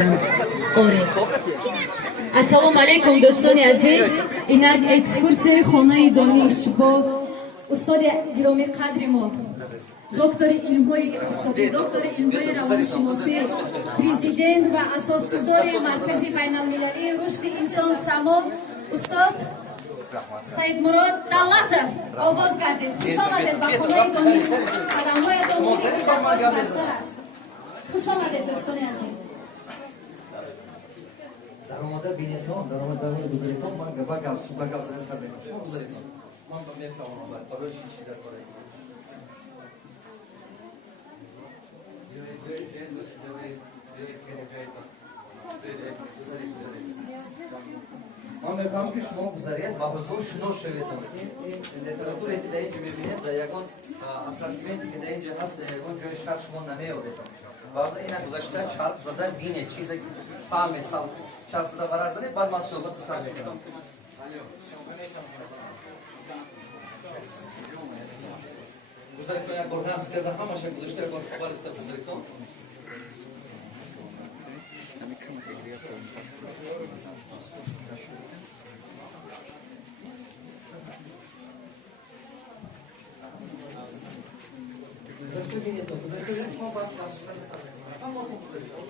آره. السلام علیکم دوستان عزیز. اینک اکسکورس خانه دانش با استاد گرامی قدر ما دکتر علم‌های اقتصادی، دکتر علم‌های روانشناسی، پرزیدنت و اساسگزار مرکز بین‌المللی رشد انسان سما استاد سید مراد دولتов آغاز کردید. خوش آمدید به خانه دانش و نمایش دانشی که در حال بستر است. خوش آمدید دوستان عزیز. در آمده بینیتان، در آمده بزرگتان من گفت گفت سوپر گفت زنی سر بینم شما بزرگتان من با میفهم آمد برای چیزی در کاره من میفهم که شما بزرگت با حضور شناس شویدتان این لیتراتور ایتی در اینجا میبینید در یکان اسارتیمنتی که در اینجا هست در یکان جای شهر شما نمیاردتان بعد این گذشته چرخ زده بینه چیزی فهمید سال چرخ زده برای زنی بعد من صحبت سر میکنم بزرگتان یک بار همس کرده همش یک گذشته یک بار خبر افته بزرگتان بزرگتان بینید تو بزرگتان ما باید دستگاه سر میکنم اما بزرگتان